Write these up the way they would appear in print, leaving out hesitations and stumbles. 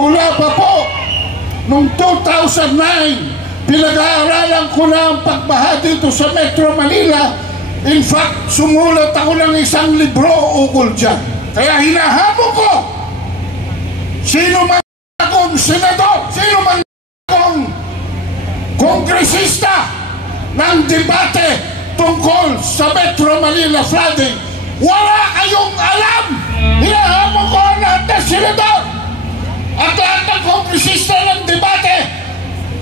Mula pa po, noong 2009, pinag-aaralan ko na ang pagbaha dito sa Metro Manila. In fact, sumulat ako ng isang libro ukol dyan. Kaya hinahamon ko, sino man akong senador, sino man akong kongresista ng debate tungkol sa Metro Manila flooding, wala kayong alam. Hinahamon ko ang lahat ng senador at lahat ng kongresista ng debate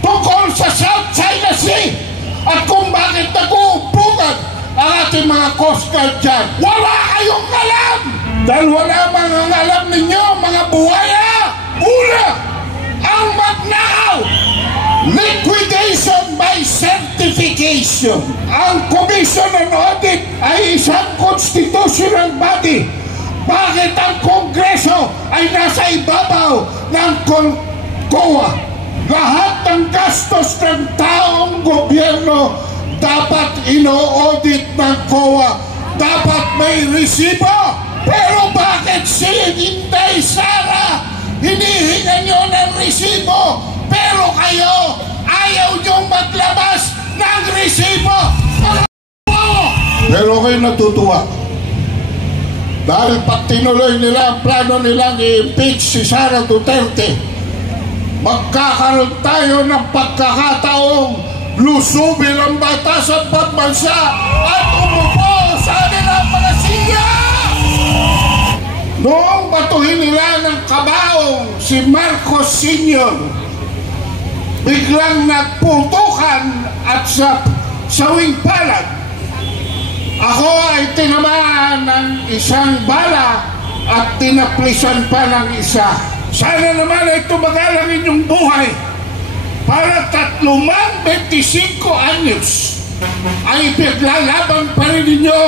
tungkol sa South China Sea at kung bakit nag-uupugan ang ating mga Coast Guard dyan. Wala kayong alam! Dahil wala mga alam ninyo, mga buhaya! Una, ang magnakaw! Liquidation by certification. Ang Commission on Audit ay isang constitutional body. Bakit ang Kongreso ay nasa ibabaw ng COA? Lahat ng gastos ng taong gobyerno dapat ino-audit ng COA. Dapat may resibo. Pero bakit si Inday Sara hinihingan nyo ng resibo? Pero kayo ayaw nyong maglabas ng resibo. Pero kayo natutuwa. Dahil pag tinuloy nila ang plano nilang i-impeach si Sara Duterte, magkakaroon tayo ng pagkakataong lusubin ang batas at pagbansa at umupo sa kanilang mga siya. Noong batuhin nila ng kabaong si Marcos Sr., biglang nagputukan at sa sawing palad. Ako ay tinamaan ng isang bala at tinaplisan pa ng isa. Sana naman ay tumagal ang inyong buhay para 25 anyos ay pinaglalaban pa rin ninyo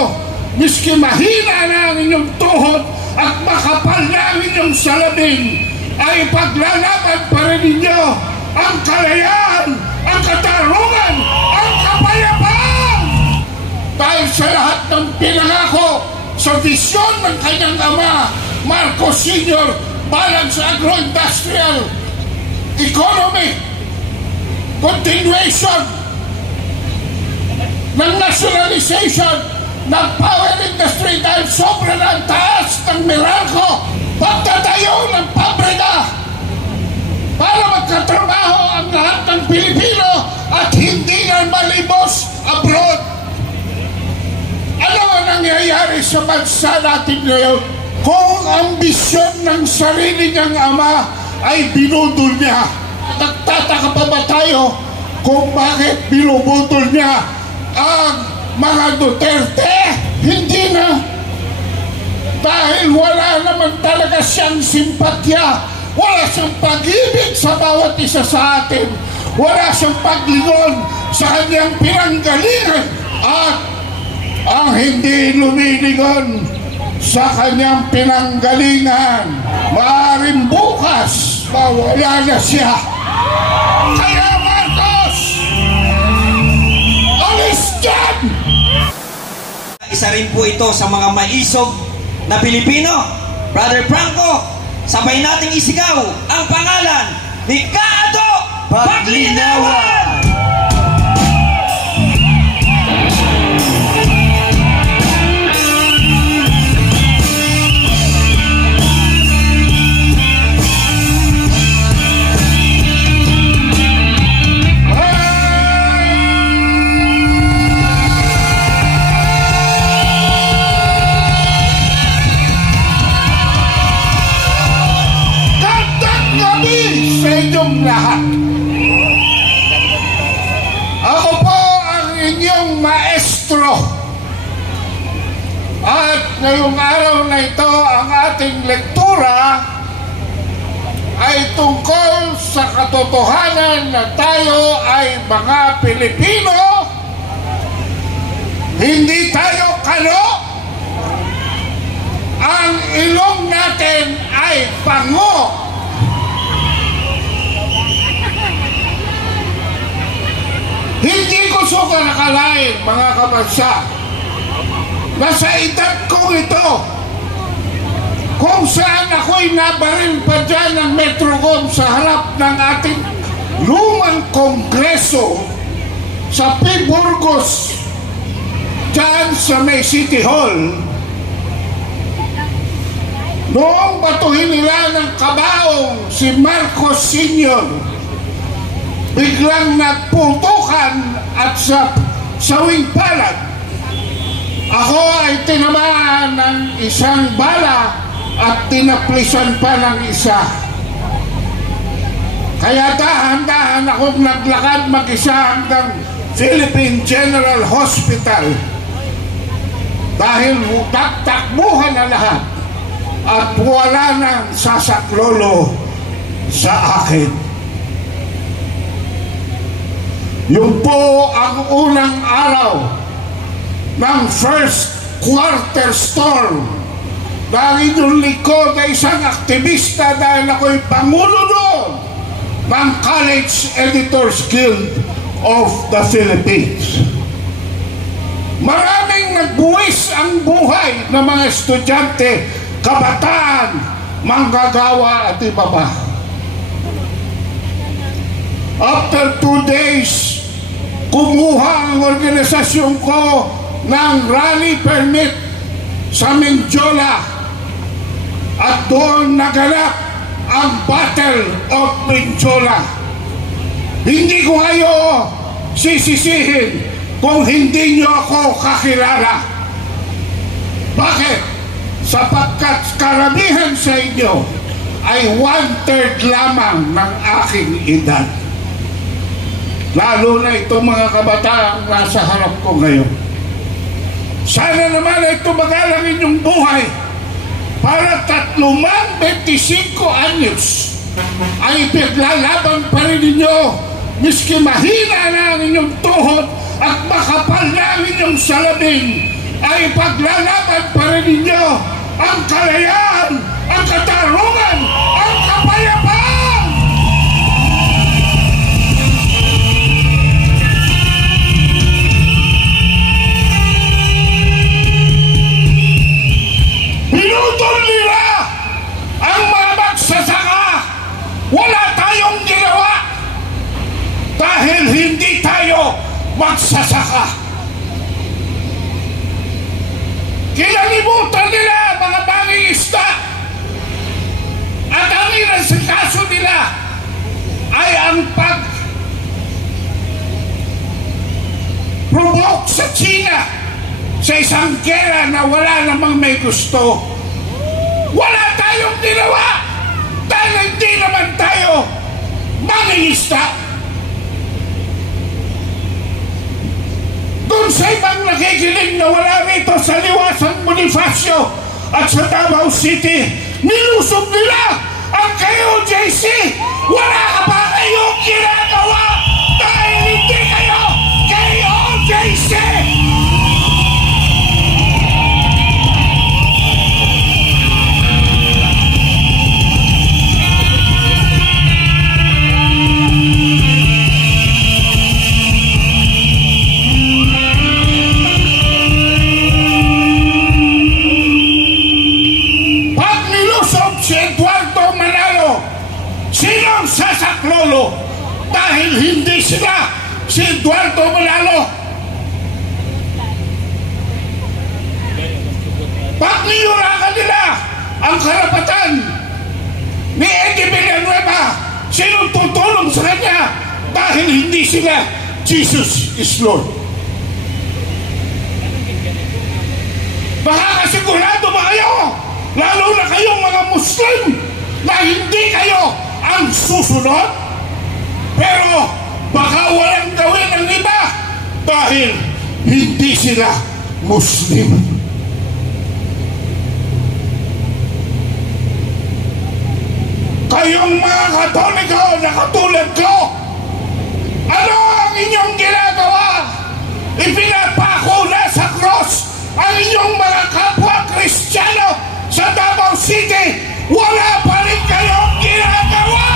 miski mahina na ang inyong tuhod at makapal na ang inyong salamin ay paglalaban pa rin ninyo ang kalayaan, ang katarungan, ang kapayapaan. Dahil sa lahat ng pinangako sa visyon ng kanyang ama, Marcos Sr., balance agro-industrial economy, continuation ng nationalization ng power industry dahil sobra na ang taas ng Meralco, pagtatayo ng pabrika para magkatrabaho ang lahat ng Pilipino at hindi na malibos abroad. Ano ang nangyayari sa bansa natin ngayon? Kung ambisyon ng sarili niyang ama ay binudol niya, nagtataka pa ba tayo kung bakit binubudol niya ang mga Duterte? Hindi na. Dahil wala naman talaga siyang simpatya. Wala siyang pag-ibig sa bawat isa sa atin. Wala siyang paglingon sa kanyang pinanggalingan. At ang hindi lumilingon sa kanyang pinanggalingan, maaaring bukas mawala na siya. Kaya Marcos, alis dyan! Isa rin po ito sa mga maisog na Pilipino. Brother Franco, sabay nating isigaw ang pangalan ni Kato Paglinawan! Lahat. Ako po ang inyong maestro at ngayong araw na ito ang ating lektura ay tungkol sa katotohanan na tayo ay mga Pilipino, hindi tayo kalo, ang ilong natin ay pango. Hindi ko suka nakalain, mga kabansa, na sa edad kong ito kung saan ako'y nabaril pa dyan ng Metrocom sa harap ng ating lumang kongreso sa P. Burgos, dyan sa may City Hall. Noong batuhin nila ng kabaong si Marcos Sr., biglang nagputukan at sa sawing palad, ako ay tinamaan ng isang bala at tinaplisan pa ng isa. Kaya dahan-dahan akong naglakad mag-isa hanggang Philippine General Hospital dahil takbuhan na lahat at wala nang sasaklolo sa akin. Yung po ang unang araw ng first quarter storm dahil yung likod ay isang aktivista dahil ako'y pangulo doon ng College Editors Guild of the Philippines. Maraming nagbuwis ang buhay ng mga estudyante, kabataan, manggagawa at iba pa. After 2 days, kumuha ang organisasyon ko ng rally permit sa Mindiola at doon naganap ang Battle of Mindiola. Hindi ko kayo sisisihin kung hindi nyo ako kakilala. Bakit? Sapagkat karamihan sa inyo ay 1/3 lamang ng aking edad. Lalo na itong mga kabataang nasa harap ko ngayon. Sana naman ay tumagalang inyong buhay para 25 anyos ay pinaglalaban pa rin ninyo miski mahina na ang inyong tuhod at makapal na ang inyong salamin, ay paglalaban pa rin ninyo ang kalayaan, ang katarungan, ang kapayapaan. Pinutol nila ang mga magsasaka. Wala tayong ginawa dahil hindi tayo magsasaka. Kinalimutan nila mga mangingisda at ang inasikaso nila ay ang pag-provoke sa China sa isang gera na wala namang may gusto. Wala tayong ginawa dahil hindi naman tayo mangingisda. Doon sa ibang nakikinig na wala rito sa Liwasan Bonifacio at sa Davao City, nilusob nila ang KOJC. Wala ka ba kayong ginagawa dahil hindi kayo KOJC? Sinong sasaklolo dahil hindi sila si Eduardo Manalo? Pagniurangan nila ang karapatan ni Eddie Villanueva, sinong tutulong sa kanya dahil hindi sila Jesus is Lord? Makakasigurado ba kayo, lalo na kayong mga Muslim, na hindi kayo ang susunod? Pero baka walang gawin ang iba dahil hindi sila Muslim. Kayong mga Katoliko na katulad ko, ano ang inyong ginagawa? Ipinapako na sa cross ang inyong mga kapwa Kristiyano sa Davao City. Wala pa rin kayong ginagawa!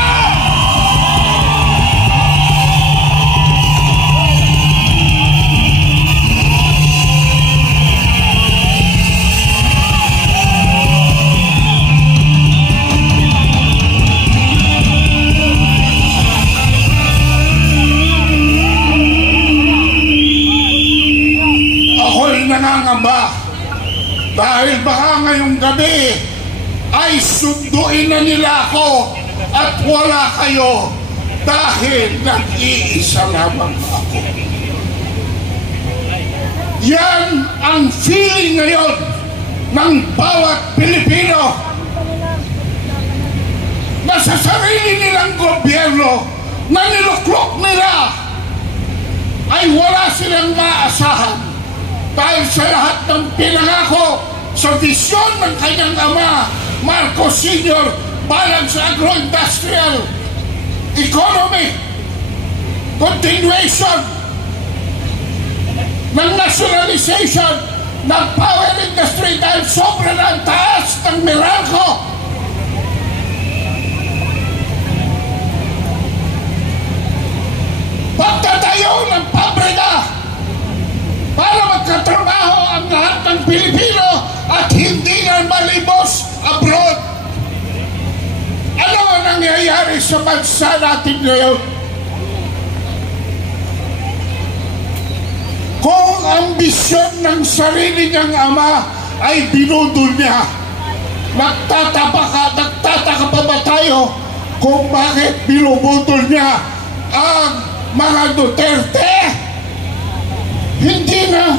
Dahil baka ngayong gabi ay sunduin na nila ako at wala kayo dahil nag-iisa lamang ako. Yan ang feeling ngayon ng bawat Pilipino na sa sarili nilang gobyerno na niluklok nila ay wala silang maasahan dahil sa lahat ng pinangako sa visyon ng kanyang ama Marcos Sr. balang sa agro-industrial economy, continuation ng nationalization ng power industry dahil sobrang ang taas ng Meralco. Pagtatayo ng pabrika para magkatrabaho ang lahat ng Pilipino at hindi na malibos abroad. Ano ang nangyayari sa bansa natin ngayon? Kung ang bisyon ng sarili niyang ama ay binudol niya, nagtataka pa ba tayo kung bakit binubudol niya ang mga Duterte? Hindi na.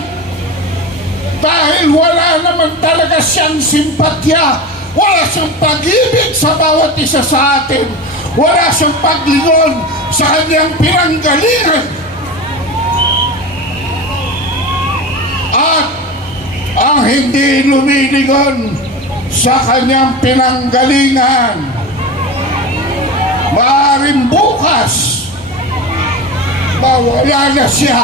Dahil wala naman talaga siyang simpatya, wala siyang pag-ibig sa bawat isa sa atin, wala siyang paglingon sa kanyang pinanggalingan. At ang hindi lumilingon sa kanyang pinanggalingan, maaaring bukas mawala na siya.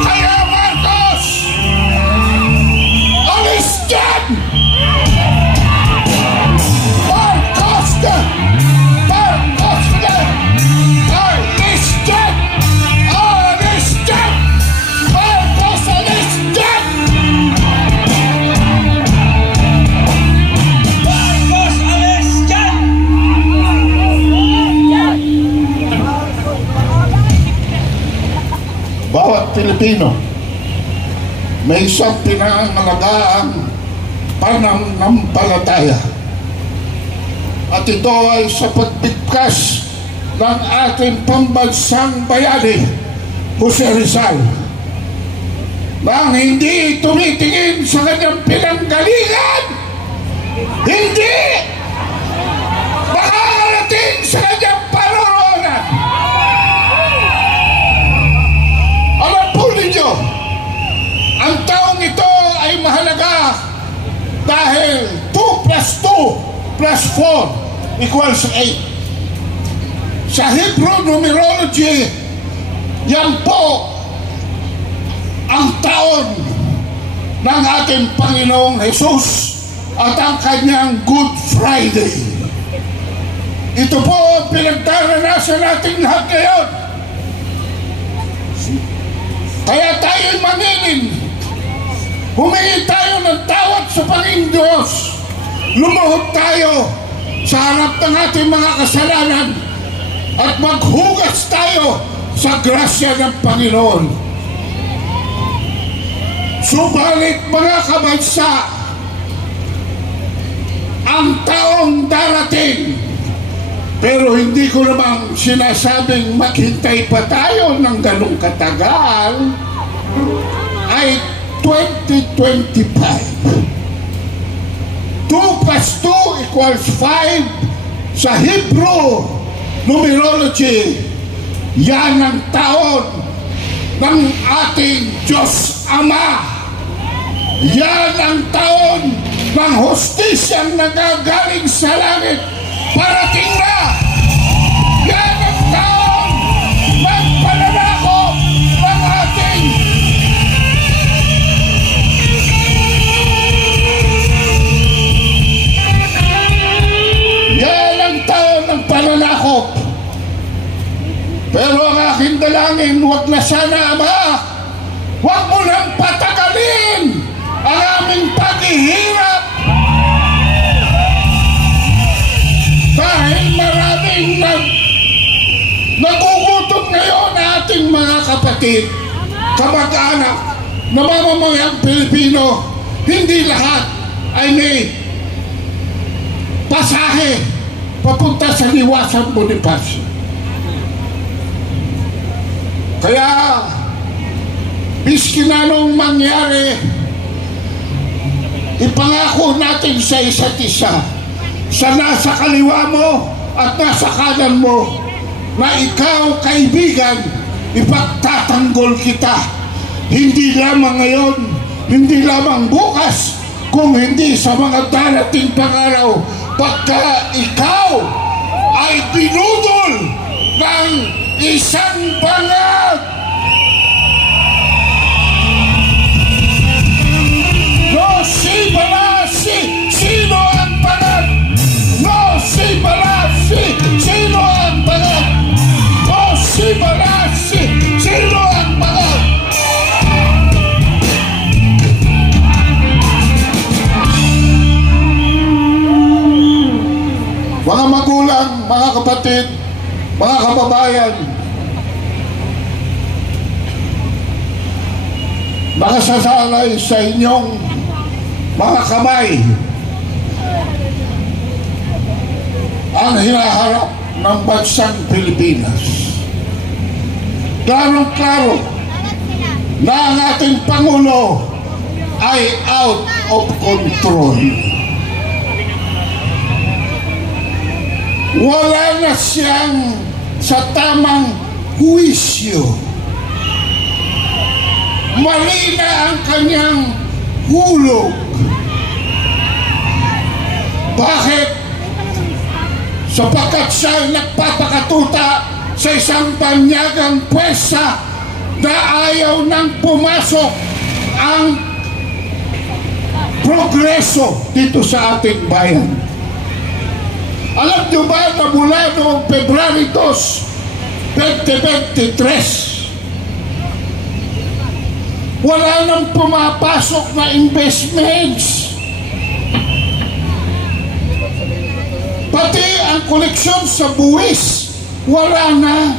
Kaya Marcos, alis dyan! Marcos na! Marcos na! Alis dyan! Alis dyan! Marcos, alis dyan! Marcos, alis dyan! Bawat Pilipino may isang pinangalagaang pananampalataya. At ito ay sa pagbigkas ng ating pambansang bayani, Jose Rizal, nang hindi tumitingin sa kanyang pinanggalingan, hindi makakarating sa kanyang paroroonan. Alam po ninyo, ang taong ito ay mahalaga dahil 2 plus 2 plus 4 equals 8. Sa Hebrew numerology, yan po ang taon ng ating Panginoong Jesus at ang kanyang Good Friday. Ito po ang pinagdaranasan natin lahat ngayon. Kaya tayo'y mangingin, humingi tayo ng tawad sa Panginoon Diyos, lumuhod tayo sa harap ng ating mga kasalanan at maghugas tayo sa grasya ng Panginoon. Subalit mga kabansa, ang taong darating, pero hindi ko namang sinasabing maghintay pa tayo ng ganong katagal, ay 2025. 2 plus 2 equals 5 sa Hebrew numerology. Yan ang taon ng ating Diyos Ama. Yan ang taon ng hustisyang nagagaling sa langit. Parating na! Yan ang taon ng pananakop ng ating pananakop. Pero ang aking dalangin, huwag na sana, Ama, huwag mo nang patagalin ang aming paghihirap. Dahil maraming nagugutom ngayon at kapatid, kamag-anak, na mamamayang Pilipino, hindi lahat ay may pasahe papunta sa Liwasan Bonifacio. Kaya, biski na nung mangyari, ipangako natin sa isa't isa, sa nasa kaliwa mo at nasa kanan mo, na ikaw, kaibigan, ipagtatanggol kita. Hindi lamang ngayon, hindi lamang bukas, kung hindi sa mga darating pang-araw, pagka ikaw ay binudol ng isang bangat. No si Balasi, sino ang bangat? No si Balasi, sino ang bangat? No si Balasi, sino ang bangat? Mga magulang, mga kapatid, mga kababayan, nakasasalay sa inyong mga kamay ang hinaharap ng bansang Pilipinas. Klarong-klaro na ang ating Pangulo ay out of control. Wala na siyang sa tamang huwisyo. Mali na ang kanyang hulog. Bakit? Sapagkat siya nagpapakatuta sa isang banyagang pwersa na ayaw nang pumasok ang progreso dito sa ating bayan. Alam nyo ba na mula noong February 2, 2023, wala nang pumapasok na investments. Pati ang koleksyon sa buwis, wala na.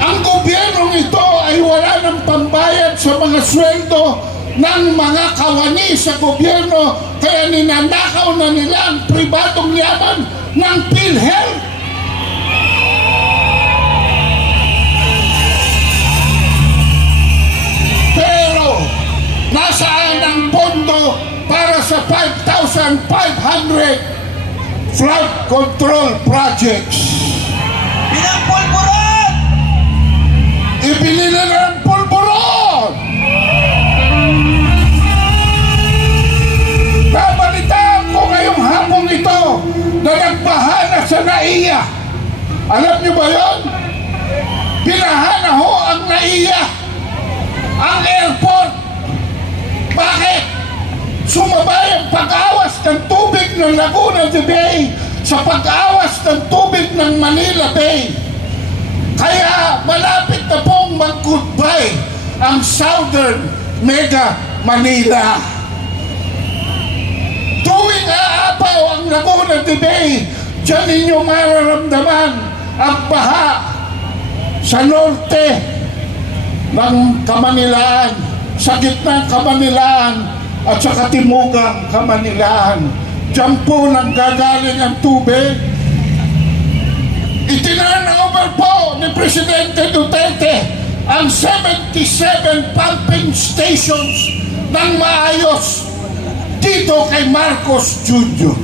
Ang gobyernong ito ay wala ng pambayad sa mga sweldo ng mga kawani sa gobyerno, kaya ninanakaw na nila ang pribadong yaman ng PhilHealth. Pero nasaan ang pondo para sa 5,500 flood control projects? Pinagpulburon! Ibili na ng pulburon! Babalitaan ko ngayong hapong ito na nagbahana sa NAIA. Alam niyo ba yun? Binahana ho ang NAIA, ang airport. Bakit? Sumabay ang pag-awas ng tubig ng Laguna de Bay sa pag-awas ng tubig ng Manila Bay. Kaya malapit na pong mag-goodbye ang Southern Mega Manila. Tuwing aapaw ang Laguna de Bay, diyan ninyo mararamdaman ang baha sa norte ng Kamanilaan, sa gitnang Kamanilaan at sa katimugang Kamanilaan. Diyan po nanggagaling ang tubig. Itinurnover po ni Presidente Duterte ang 77 pumping stations ng maayos dito kay Marcos Jr.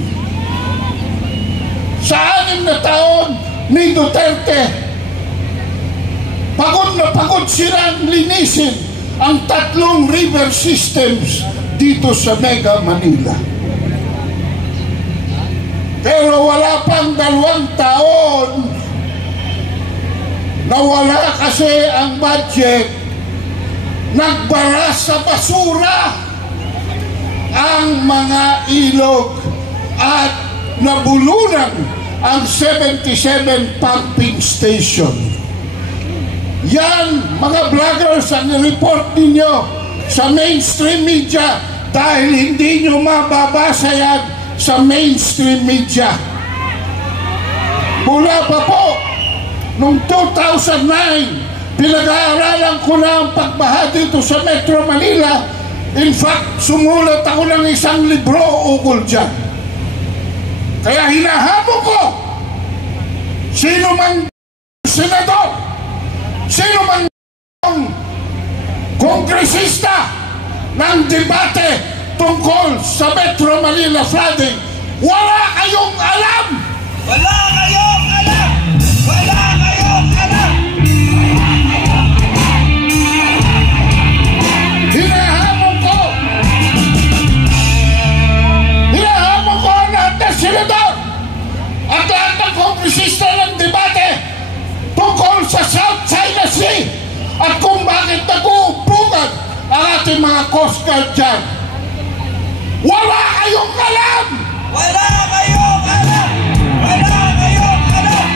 Sa 6 na taon ni Duterte, pagod na pagod silang linisin ang 3 river systems dito sa Mega Manila. Pero wala pang 2 taon na wala kasi ang budget, nagbara sa basura ang mga ilog at nabulunan ang 77 pumping station. Yan, mga vloggers, ang report ninyo sa mainstream media dahil hindi nyo mababasa yan sa mainstream media. Mula pa po noong 2009 Pinag-aaralan ko na ang pagbaha dito sa Metro Manila. In fact, sumulat ako ng isang libro ukol dyan. Kaya hinahamon ko, sino man senador, sino man kongresista ng debate tungkol sa Metro Manila flooding, wala kayong alam! Wala kayong alam! Wala kayong alam! Hinahamon ko ang lahat ng senador at lahat ng kongresista ng debate tungkol sa South China Sea at kung bakit nag-uupungan ang ating mga Coast Guard dyan. Wala kayong alam! Wala kayong alam! Wala kayong alam!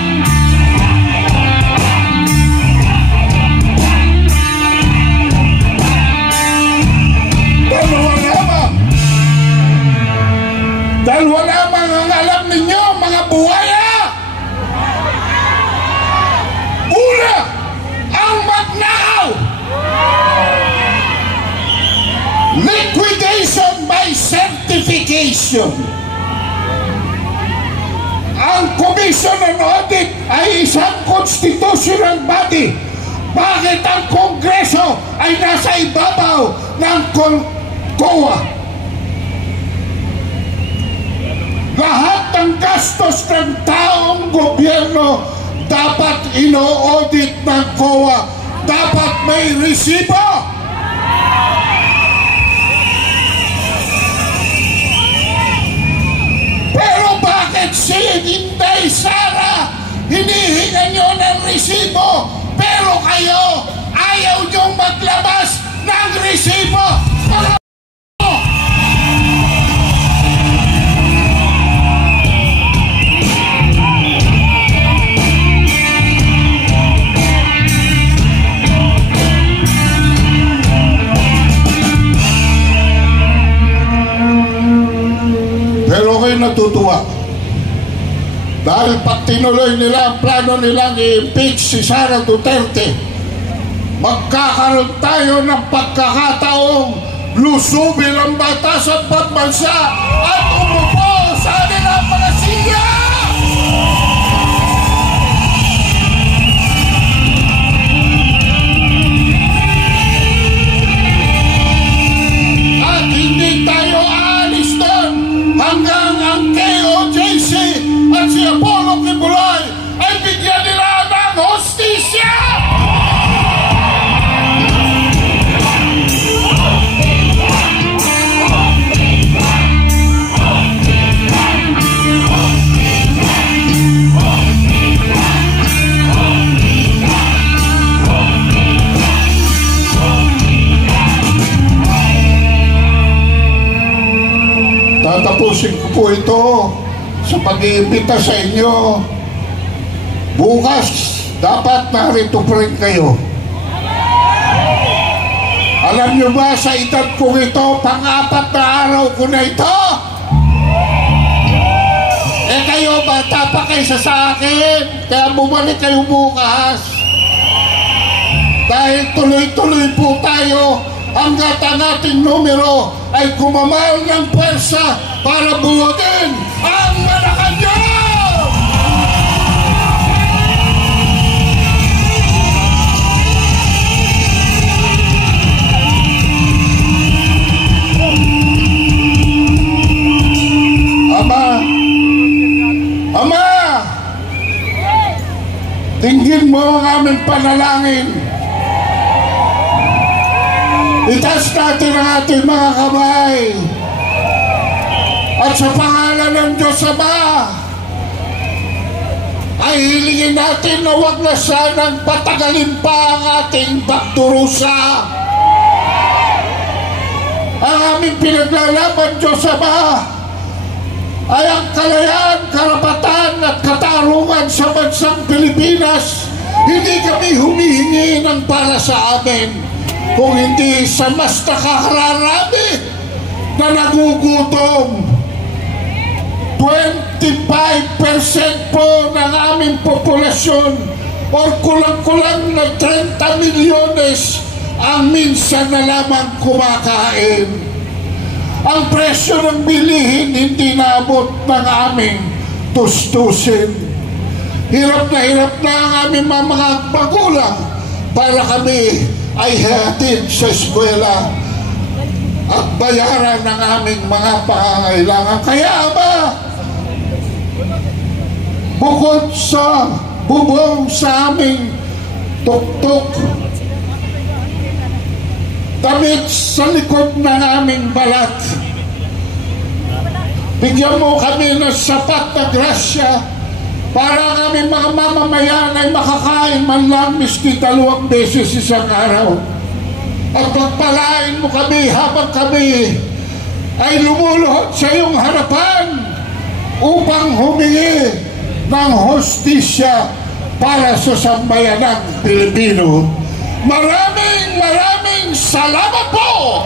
Dalawa lamang ang alam ninyo, mga buhaya! Una, ang magnakaw! Liquidation by certification. Ang Commission on Audit ay isang constitutional body. Bakit ang Kongreso ay nasa ibabaw ng COA? Lahat ng gastos ng taong gobyerno dapat ino-audit ng COA. Dapat may resibo. Pero bakit si Inday Sara hinihingan nyo ng resibo, pero kayo ayaw nyong maglabas ng resibo? Pero kayo natutuwa dahil pag tinuloy nila ang plano nilang i-impeach si Sara Duterte, magkakaroon tayo ng pagkakataong lusubin ang batas at pagbansa at umupo sa kanilang mga siya! At hindi tayo aalis doon hanggang ang KOJC at si Apollo Kibuloy ay bigyan nila ng hostisya! Tatapusin ko po ito sa pag-iimbita sa inyo. Bukas, dapat narito pa rin kayo. Alam nyo ba, sa edad kong ito, pang-apat na araw ko na ito? Kayo, bata pa kaysa sa akin, kaya bumalik kayo bukas. Dahil tuloy-tuloy po tayo hanggat ang ating numero ay gumamal ng pwersa para buwagin ang Malacanang! Ama, tingin mo ang aming panalangin. Itaas natin ang ating mga kamay. At sa pangalan ng Diyos Ama, ay hilingin natin na huwag na sanang patagalin pa ang ating pagdurusa. Ang aming pinaglalaban, Diyos Ama, ay ang kalayaan, karapatan at katarungan sa bansang Pilipinas. Hindi kami humihingi ng para sa amin, kung hindi sa mas nakakararami na nagugutom. 25% po ng aming populasyon o kulang-kulang na 30 milyones ang minsan na lamang kumakain. Ang presyo ng bilihin hindi naabot ng aming tustusin. Hirap na ang aming mga magulang para kami ay hatid sa eskwela at bayaran ng aming mga pangangailangan. Kaya ba, bukod sa bubong sa aming tuktok, damit sa likod ng aming balat, bigyan mo kami ng sapat na grasya para ang aming mga mamamayan ay makakain man lang miski 2 beses isang araw. At pagpalain mo kami habang kami ay lumuluhod sa iyong harapan upang humingi ng hustisya para sa sambayanang Pilipino. Maraming salamat po!